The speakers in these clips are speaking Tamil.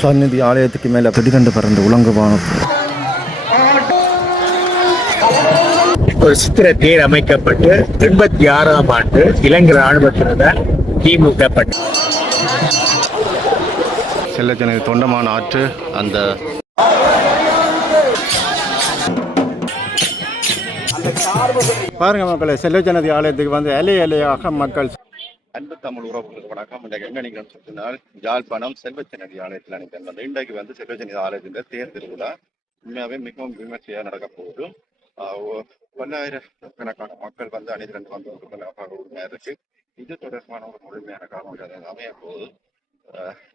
சந்நிதி ஆலயத்துக்கு மேலே திடீரென்று பறந்து உலங்குவான ஒரு சித்திர தேர் அமைக்கப்பட்டு 86ஆம் ஆண்டு இலங்கை ராணுவத்தினர் திமுக செல்லச்சனதி தொண்டமான ஆற்று அந்த பாருங்க மக்களே, செல்லச்சனதி ஆலயத்துக்கு வந்து இலையாக மக்கள். அன்பு தமிழ் உறவுகளுக்கு வணக்கம். இன்றைக்கு எங்க நினைக்கிறோம் சொன்னால் யாழ்ப்பாணம் செல்வச்சனதி ஆலயத்தில் நினைக்கிறேன். வந்து இன்றைக்கு வந்து செல்வச்சனதி ஆலயத்தின் தேர் திருவிழா உண்மையாகவே மிகவும் விமர்சையாக நடக்க போகுது. பல்லாயிரக்கணக்கான மக்கள் வந்து அணிதிரண்டு வந்து உண்மையாக இருக்கு. இது தொடர்பான ஒரு முழுமையான காரணம் அமைய போகுது.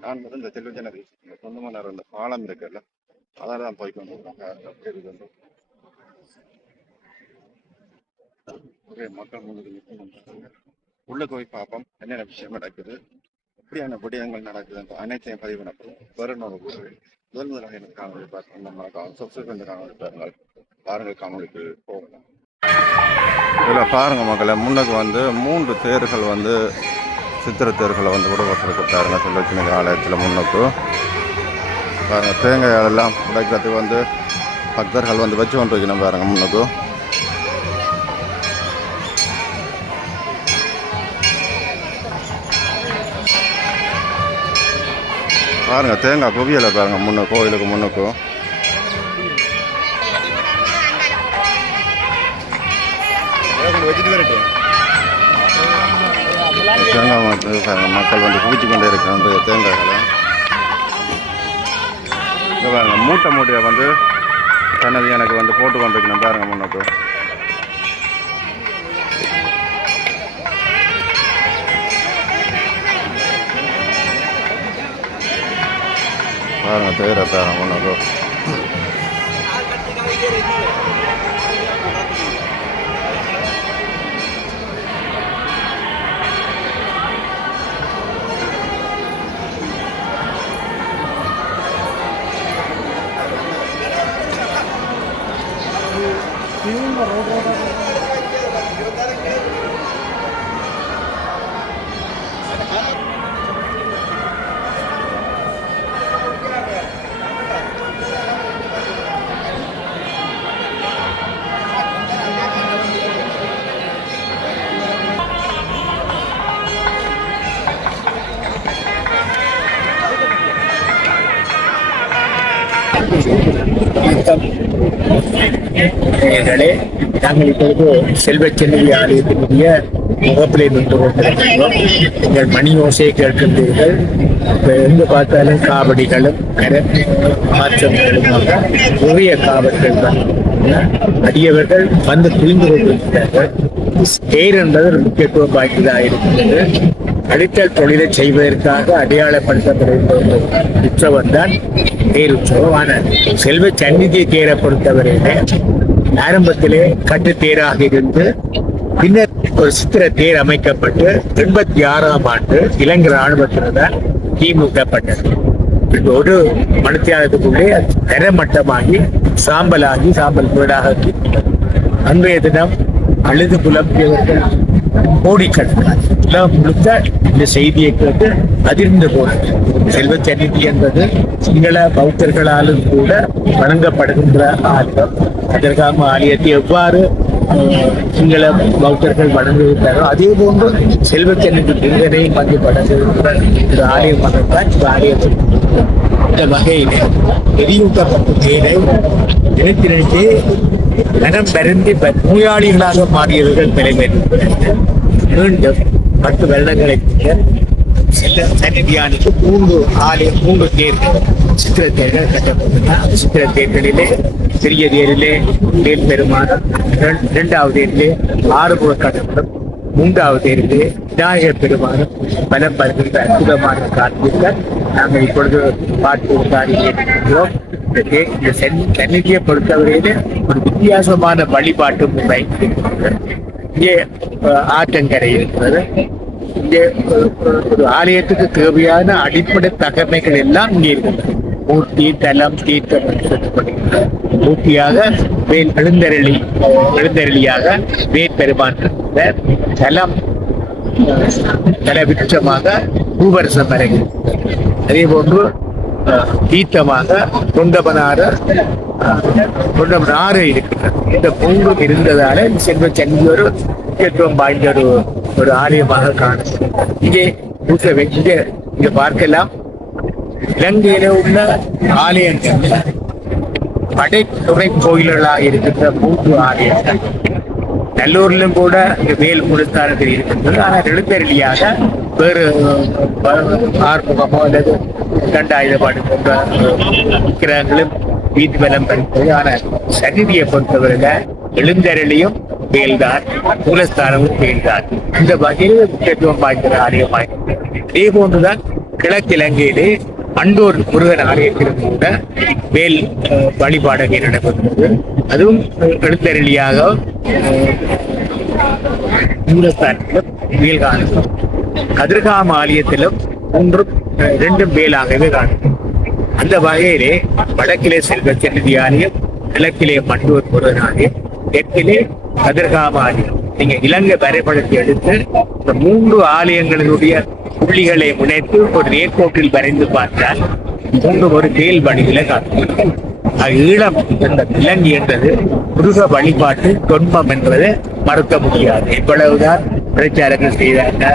நான் வந்து இந்த செல்வச்சனதி சொந்தமான அந்த பாலம் இருக்குல்ல, அதால தான் போய் கொண்டு வந்தாங்க. மக்கள் முன்னுக்கு உள்ள போய் பார்ப்போம் என்னென்ன விஷயம் நடக்குது, எப்படியான விடயங்கள் நடக்குது, அனைத்தையும் பதிவு நடக்கும். வரணும் முதலாக எனக்கு காணொலி பார்க்கணும். நம்ம சப்ஸ்கிரைப் காணொலி பாருங்கள். பாருங்கள், காணொலிக்கு போகலாம். இதில் பாருங்கள் மக்களை, முன்னுக்கு வந்து 3 தேர்கள் வந்து சித்திர தேர்களை வந்து விடப்பட்டிருக்கு. பாருங்க, செல்வச்சனதி ஆலயத்தில் முன்னுக்கு பாருங்கள், தேங்காயெல்லாம் உடைக்கிறதுக்கு வந்து பக்தர்கள் வந்து வச்சு கொண்டு வைக்கணும். பாருங்க, முன்னுக்கு பாருங்க தேங்காய் குவியலை பாருங்க, முன்னுக்கு கோயிலுக்கு முன்னுக்கும் தேங்காய் மக்கள் வந்து குவிச்சு கொண்டே இருக்கிற தேங்காய்களை இங்கே பாருங்க, மூட்டை மூட்டையை வந்து தனது எனக்கு வந்து போட்டு கொண்டிருக்கணும். பாருங்க முன்னுக்கு பாருங்க தேர பாருங்க முன்னுக்கு நாங்கள் இப்பொழுது செல்வச்சனதி ஆலயத்தினுடைய முகப்பிலே நின்று கொண்டிருக்கிறோம். எங்கள் மணி ஓசையை கேட்கின்றீர்கள். எங்கு பார்த்தாலும் காவடிகளும் மாற்றங்களுமாக நிறைய காவல்கள் அடியவர்கள் வந்து புரிந்து கொண்டிருக்கிறார்கள். தேர் என்பது ஒரு முக்கியத்துவம் வாய்ந்ததாக இருக்கிறது. அடித்தல் தொழிலை செய்வதற்காக அடையாளப்படுத்தப்படுகின்ற உற்சவம் தான் தேர் உற்சவம். ஆனால் செல்வ சந்நிதியை தேரை பொறுத்தவரையிலே ஆரம்பத்திலே கட்டு தேராக இருந்து பின்னர் ஒரு சித்திர தேர் அமைக்கப்பட்டு 86ஆம் ஆண்டு இலங்கை ராணுவத்தினர் திமுகப்பட்டது. ஒரு மணித்தியாலத்துக்குள்ளே தரமட்டமாகி சாம்பல் வீடாக அன்றைய தினம் அழுது புலம்பியவர்கள் கோடிக்கணக்கான முழுக்க இந்த செய்தியை கேட்டு அதிர்ந்து போனது. செல்வச்சந்நிதி என்பது சிங்கள பௌத்தர்களாலும் கூட வணங்கப்படுகின்ற ஆலயம். அதற்காக ஆலயத்தை எவ்வாறு சிங்கள பௌத்தர்கள் வணங்குகின்றாரோ அதே போன்று செல்வச்சந்நிதி பிரிதனையும் வந்து வணங்குகின்ற ஒரு ஆலயம் வந்தால் இந்த ஆலயத்தில் இந்த வகையிலே எரியூட்டப்பட்ட தேரை நினைத்து மனம் வருந்தி நோயாளிகளாக மாறியவர்கள் தலைமையில் மீண்டும் 10 வருடங்களை செல்ல சன்னிதியானுக்கு 3 தேர்கள் சித்திர தேர்கள் கட்டப்பட்டன. சித்திர தேர்களிலே பெரிய தேரிலே வேல் பெருமானம், 2வது தேரிலே 6 முக கட்டப்படும், 3வது தேரிலே விநாயகர் பெருமானம் பலம் வருகின்ற அற்புதமான காட்சிகள் நாங்கள் இப்பொழுது பாட்டு காரியிருக்கிறோம். இந்த சன்னிதியை பொறுத்தவரையிலே ஒரு வித்தியாசமான வழிபாட்டு முறை இங்கே ஆற்றங்கரை இருக்கிறது. இங்கே ஒரு ஆலயத்துக்கு தேவையான அடிப்படை தகமைகள் எல்லாம் இங்கே இருக்கிறது. மூர்த்தி, தலம், தீர்த்தம் என்று சொல்லப்படுகின்ற மூர்த்தியாக வேல் எழுந்தருளியாக வேல் பெருமான் தலம் தலவிருட்சமாக பூவரசம் வரைக்கும். அதே போன்று தீர்த்தமாக கொண்டபனாறு இருக்கிறது. இந்த மூன்றும் இருந்ததால செல்வ சந்தி ஒரு முக்கியத்துவம் வாய்ந்த ஒரு ஆலயமாக காணப்படுகிறது. இங்கே பார்க்கலாம், இலங்கையில உள்ள ஆலயங்கள் படைத்துறை கோயில்களாக இருக்கின்ற 3 ஆலயங்கள் நல்லூரிலும் கூட இங்க வேல் முழுத்தானத்தில் இருக்கின்றது. ஆனால் எழுத்தருளியாக வேறு ஆறுமுகமோ அல்லது தண்டாயுதபாடு போன்ற விக்கிரகங்களும் வீட்டு பலம் படித்தது. ஆனால் சன்னிதியை பொறுத்தவரையில எழுந்தருளியும் வேல்தான், மூலஸ்தானமும் வேல்தான். இந்த வகையில் முக்கியத்துவம் வாய்ந்த ஆலயமாக. இதே போன்றுதான் கிழக்கிழங்கையிலே அண்டூர் முருகன் ஆலயத்திலும் கூட வேல் வழிபாடு நடைபெறுகிறது. அதுவும் எழுத்தருளியாக மூலஸ்தானத்திலும் வேல் காணும். கதிர்காம ஆலயத்திலும் 2 வேலாகவே காணும். அந்த வகையிலே வடக்கிலே செல்வ சந்நிதி ஆலயம், கிழக்கிலே மண்டூர் முருகன் ஆலயம், தெற்கிலே கதிர்காம ஆலயம். நீங்க இலங்கை வரைபடத்தை எடுத்து இந்த 3 ஆலயங்களினுடைய புள்ளிகளை முனைத்து ஒரு நேர்கோட்டில் வரைந்து பார்த்தால் 3 ஒரு தேல் வடிவில காட்டும். ஈழம் என்ற இலங்கை என்றது முருக வழிபாட்டு தொன்மம் என்பதை மறுக்க முடியாது. எவ்வளவுதான் பிரச்சாரங்கள் செய்தாங்க,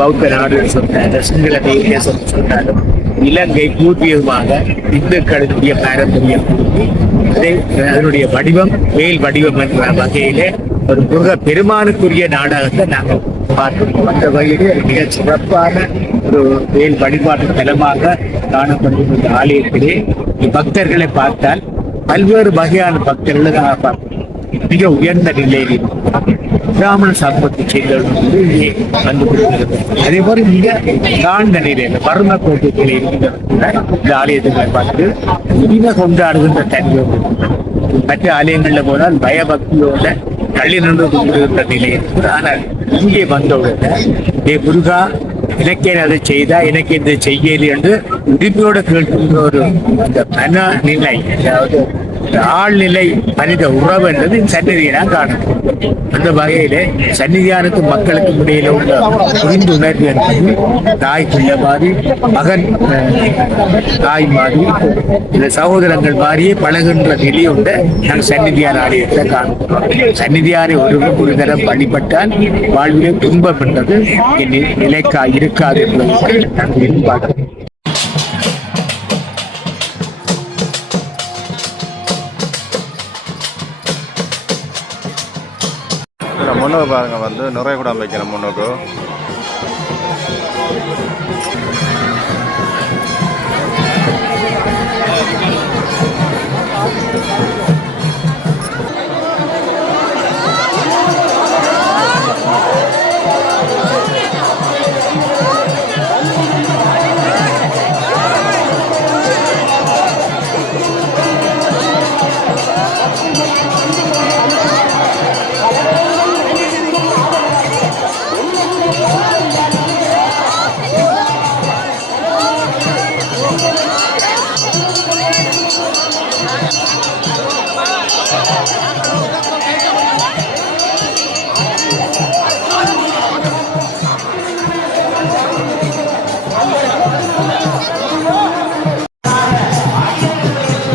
பௌத்த நாடு சொன்னாங்க, சிங்கள தேசம் சொன்னாலும் இலங்கை பூர்வீகமாக இந்துக்களுடைய பாரம்பரியம். அதனுடைய வடிவம் வேல் வடிவம் என்ற வகையிலே ஒரு முருக பெருமானுக்குரிய நாடகத்தை நாங்கள் பார்க்கிறோம். அந்த வகையிலே மிக சிறப்பான ஒரு வேல் வழிபாட்டு தலமாக காணப்படுகின்ற இந்த ஆலயத்திலே பக்தர்களை பார்த்தால் பல்வேறு வகையான பக்தர்களை நாங்கள் பார்க்கிறோம். மிக உயர்ந்த நிலையில் பிராமண சமூகத்தை சேர்ந்தவர்கள் இங்கே கண்டுபிடிக்கிறது. அதே போல மிக தாழ்ந்த நிலையில் வறுமை கோட்டத்தில் இருக்கின்ற இந்த ஆலயத்தை பார்த்து இனிமே கொண்டாடுகின்ற தன்மையோடு மற்ற ஆலயங்கள்ல போனால் பயபக்தியோட தள்ளி நின்று கொண்டிருக்கிற நிலை இருக்குது. ஆனால் இங்கே வந்தவுடன் முருகா எனக்கே அதை செய்தா எனக்கு இதை செய்யலை என்று உரிமையோடு கேட்கின்ற ஒரு அந்த மன நிலை, அதாவது ஆழ்நிலை மனித உறவு என்றது சந்நிதியை நான் காணும். அந்த வகையிலே சந்நிதியானுக்கு மக்களுக்கு இடையில உள்ள புரிந்துணர்வு என்பது தாய் பிள்ளை மாதிரி, மகன் தாய் மாதிரி, இந்த சகோதரங்கள் மாதிரியே பழகுன்ற நிலையுண்டு நாங்கள் சந்நிதியான ஆலயத்தை காணுகிறோம். சந்நிதியான ஒரு தரம் வழிபட்டால் வாழ்விலே துன்பம் என்பது நிலைக்கா இருக்காது என்பதற்கு நாங்கள் எதிர்பார்க்கிறோம். முன்னுக்கு பாருங்க வந்து நிறைய கூட வைக்கிறேன் முன்னுக்கு.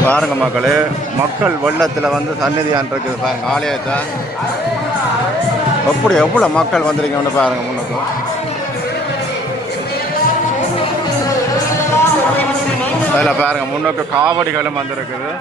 பாருங்க மக்களே, மக்கள் வெள்ளத்தில் வந்து சந்நிதியான் இருக்குது பாருங்க ஆலயத்தை. எவ்வளோ மக்கள் வந்திருக்கீங்கன்னு பாருங்க. முன்னுக்கு அதில் பாருங்க, முன்னுக்கு காவடிகளும் வந்திருக்குது.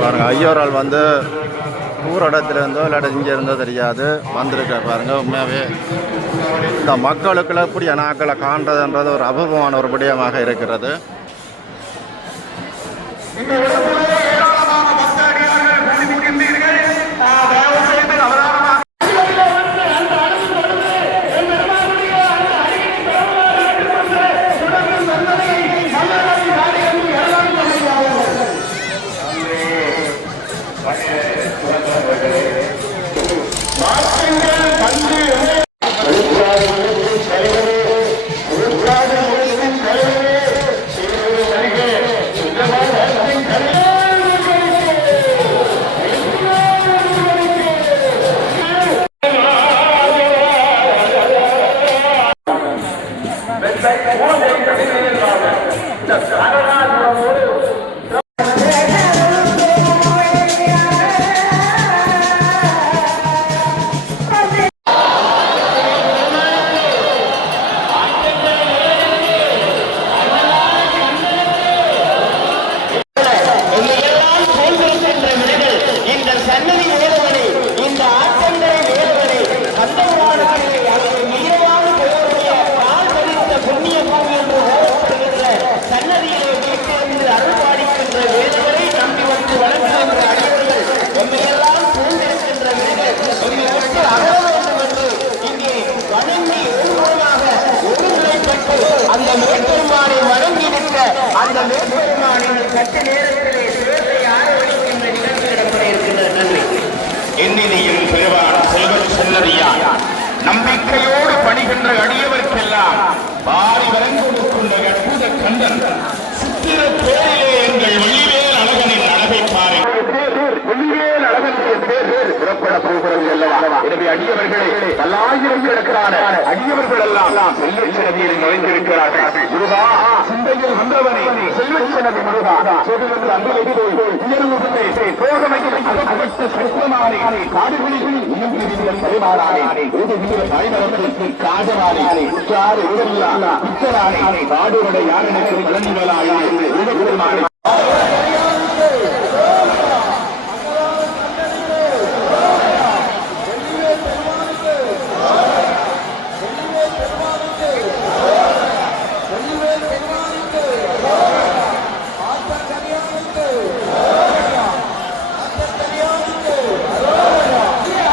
பாருங்க, ஐயோரால் வந்து ஊர் இடத்துல இருந்தோ இல்லாட்ட இங்கே இருந்தோ தெரியாது வந்திருக்க பாருங்க. உண்மையாகவே இந்த மக்களுக்குள்ள இப்படி நாக்களை காண்றதுன்றது ஒரு அபூர்வமான ஒரு விடயமாக இருக்கிறது. மேற்பெருமானை வணங்கியிருக்க அந்த மேற்பெருமானின் சற்று நேரத்திலே சிவத்தை ஆரம்பிக்கின்ற நிகழ்ச்சி இடம்பெற இருக்கின்றது. நன்றி. எண்ணினியும் பெறுவான் செல்வன் செல்லறியான் நம்பிக்கையோடு பணிகின்ற அடியவர்க்கெல்லாம் வாரி வரங்கொடுக்கின்ற அற்புத கந்தன் சித்திர பேரிலே எங்கள் வெளிவேல் அழகனின் அழகை பாருங்கள். வெளிவேல் அழகனுடைய பேர் புறப்பட போகிறது அல்லவா? எனவே அடியவர்களே பல்லாயிரம் கிடக்கிறான அடியவர்கள் எல்லாம் செல்வச் நதியில் நுழைந்திருக்கிறார்கள். முருகா சிந்தையில் வந்தவனே செல்வச் நதி முருகா சொகுந்த அன்பலை போய் உயர்வுகளை சோகமையில் அகப்பட்ட சட்டமானே காடுகளில் இன்னும் பரிமாறானே ஊதுகிற தாய்மரத்திற்கு காதலானே உற்றாறு உடலான உச்சரானே காடுடைய யாருக்கு விளங்குவலானே உடல்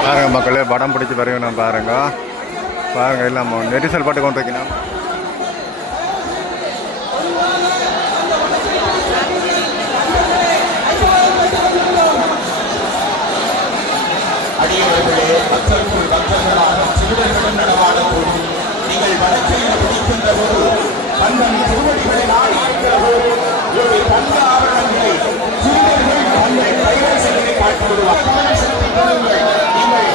பாருங்க மக்களே, படம் பிடிச்சி வரையணும் பாருங்க. பாருங்க எல்லாம் நெரிசல் பட்டு கொண்டு வைக்கணும். அடியவர்களே பக்தர்கள் பக்தர்களாக சிறுவர்களுடன் நடமாடும் நீங்கள் வடக்கையில் பிடிக்கின்ற போது தங்கள் திருவடிகளை நாடி இருக்கிற போது ஒரு தங்க ஆபரணங்களை சிறுவர்கள் தங்கள் கைவசங்களை காட்டி விடுவார்கள். நீங்கள்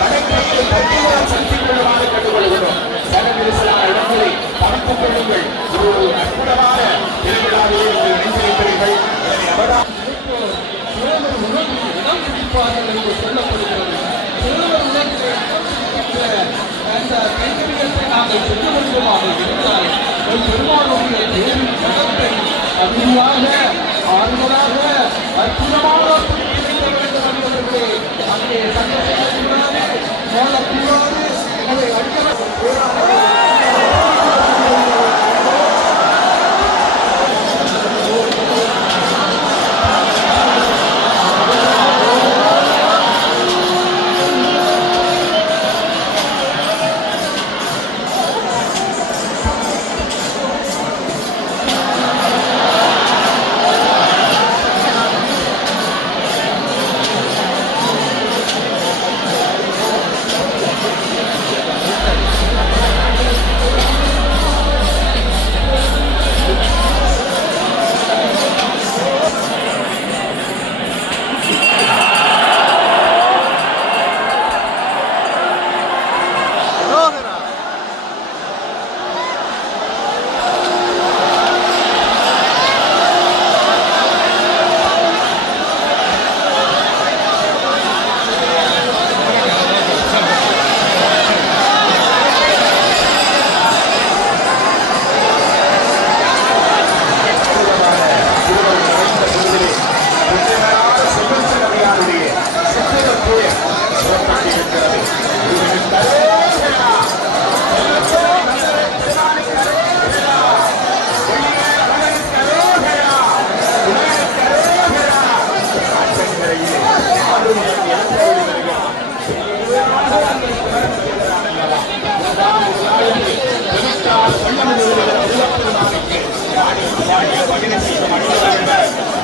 வடக்கையில் பக்தியாக செலுத்திக் கொள்ளுமாறு கண்டுகொள்கிறோம். சனவிரிசலான இடங்களை பார்த்துக் கொள்ளுங்கள். ஒரு அற்புதமான திருவிழாவிலே நீங்கள் இணைந்திருக்கிறீர்கள்.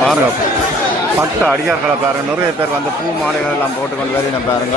பாருங்க 10 அடியார்களை பாருங்க. நிறைய பேர் வந்து பூ மாலைகள் எல்லாம் போட்டுக்கொண்டு வெளியின பாருங்க.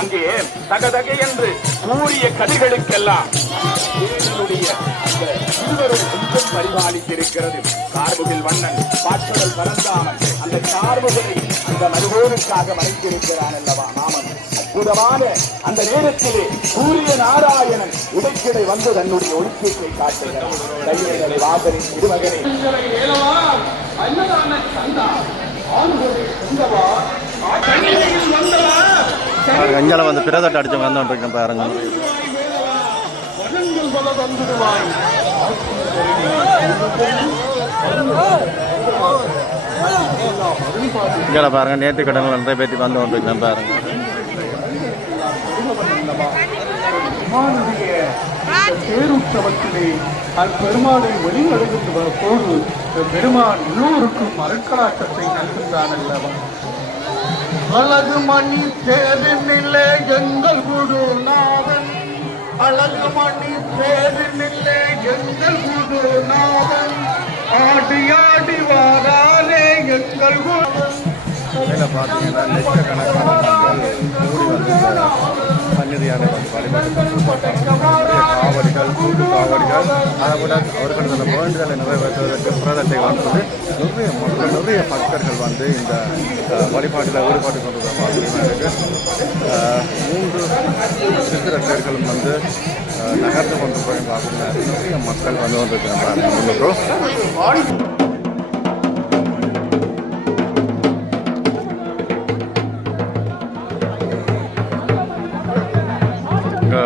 அங்கே தகதக என்று கூறிய கதிகளுக்கெல்லாம் கொஞ்சம் பரிபாலித்திருக்கிறது. கார்முகில் வண்ணன் பாட்டுகள் பறந்தாமல் அந்த கார்முகளை அந்த மருகோனுக்காக மறைத்திருக்கிறான் அல்லவா மாமன். அற்புதமான அந்த நேரத்திலே சூரிய நாராயணன் இடைக்கிடை வந்து தன்னுடைய ஒழுக்கத்தை காட்டுகிறார். வாசனின் திருமகனை அஞ்சால வந்து பிரதட்ட அடிச்சு வந்துட்டு பாருங்க. இங்கே பாருங்க நேற்று கடன்கள் நிறைய பேட்டி வந்து கொண்டிருக்கேன் பாருங்க. பேருற்சவத்திலே பெருமானை வெளிநடுகின்ற போது பெருமான் எல்லோருக்கும் அருட்கலாட்டத்தை நல்கின்றான் அல்லவா. அழகு மணி தேரினில்லை எங்கள் குருநாதன், அழகு மணி தேரினில்லை எங்கள் குருநாதன், ஆடி ஆடி வாரானே எங்கள் குருநாதன். பார்த்தீங்கன்னா லட்சக்கணக்கான சன்னிதியான காவடிகள் கூட்டு காவடிகள் அதை விட அவர்களது வேண்டுதலை நிறைவேற்றுவதற்கு பிரதத்தை வாழ்ந்தது நிறைய பக்தர்கள் வந்து இந்த வழிபாட்டில் ஈடுபாட்டு கொண்டு பார்த்தீங்கன்னா 3 சித்திர தேர்களும் வந்து நகர்ந்து கொண்டு போய் பார்த்தீங்கன்னா நிறைய மக்கள் வந்து கொண்டிருக்கிறாங்க.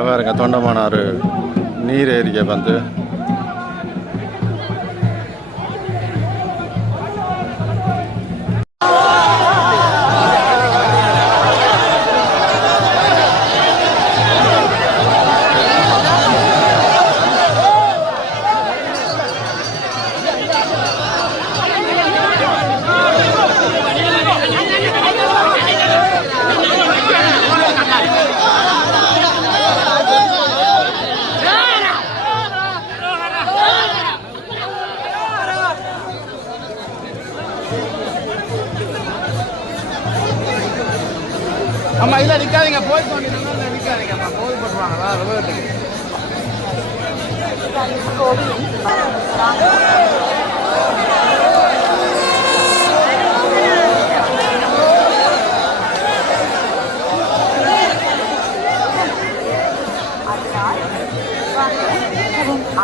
பாருங்க தொண்டமானாறு நீர் ஏரியை வந்து ஆமா இல்ல நிக்காதீங்க போய் கொண்டிருந்தா நிக்காதீங்க போது போட்டுருவாங்க ரிவர்ட்டுக்கு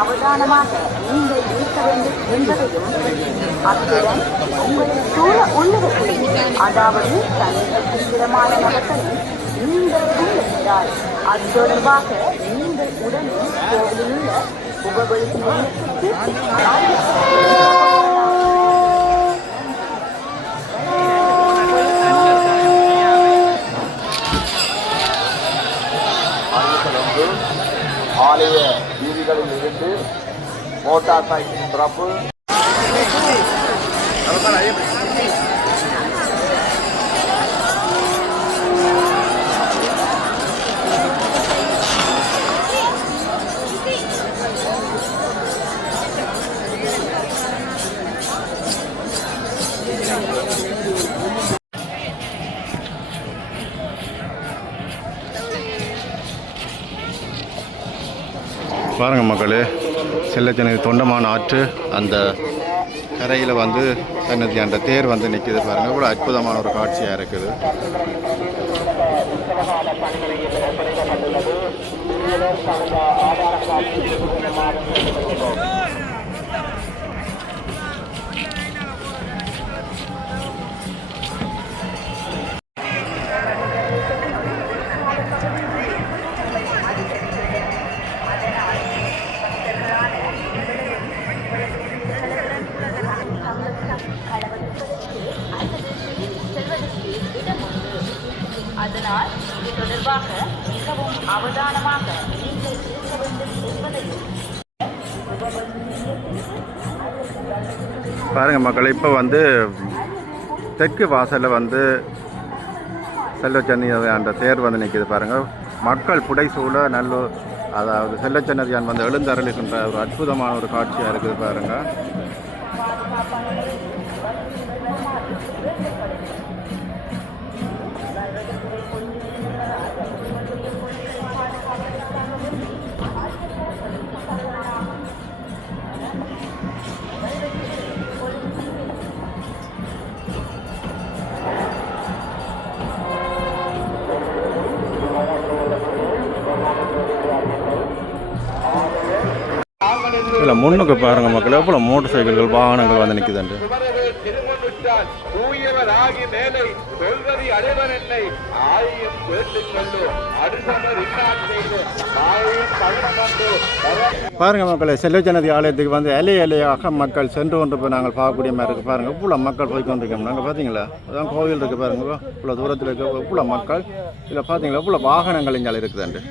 அவதானமாக நீங்கள் இருக்க வேண்டும் என்பதையும் அத்துடன் உங்களை சூழ உள்ளவர்கள் அதாவது தனித்திரமான நபர்களை நீங்கள் உள்ளிட்டால் அது தொடர்பாக நீங்கள் உடனே கோவிலில் உள்ள உபபலிக்கு ஆலய வீதிகளில் இருந்து மோட்டார் சைக்கிள் பிறப்பு பாருங்க மக்களே, செல்லச்சனதி தொண்டமான ஆற்று அந்த கரையில் வந்து சன்னதி அந்த தேர் வந்து நிற்கிது பாருங்க. கூட அற்புதமான ஒரு காட்சியாக இருக்குது. அதனால் இது தொடர்பாக மிகவும் அவதானமாக நீங்கள் இருக்க வேண்டும் என்பதையும் பாருங்க மக்களே, இப்போ வந்து தெற்கு வாசலில் வந்து செல்லச்சன்னதி அந்த தேர் வந்து நிற்கிது பாருங்க. மக்கள் புடைசூழ நல்லூர் அதாவது செல்லச்சன்னதியான் வந்து எழுந்தருளுகின்ற ஒரு அற்புதமான ஒரு காட்சியாக இருக்குது பாருங்க. இல்லை முன்னுக்கு பாருங்க மக்கள், எவ்வளோ மோட்டர் சைக்கிள்கள் வாகனங்கள் வந்து நிற்குதுண்டு. தூயவராகி மேலை சொல்வதி அடைவன் என்னை ஆயும் கேட்டுக் கொண்டு அடுத்தவர் பாருங்க மக்களே, செல்லச்சன்னதி ஆலயத்துக்கு வந்து இலையாக மக்கள் சென்று கொண்டு போய் நாங்கள் பார்க்கக்கூடிய மாதிரி இருக்குது பாருங்க. இவ்வளோ மக்கள் போய் கொண்டிருக்கோம் நாங்கள். பார்த்தீங்களா, அதான் கோவில் இருக்குது பாருங்க. இவ்வளோ தூரத்தில் இருக்க இவ்வளோ மக்கள். இதில் பார்த்தீங்களா இவ்வளோ வாகனங்கள் இங்கே இருக்குதுண்டு.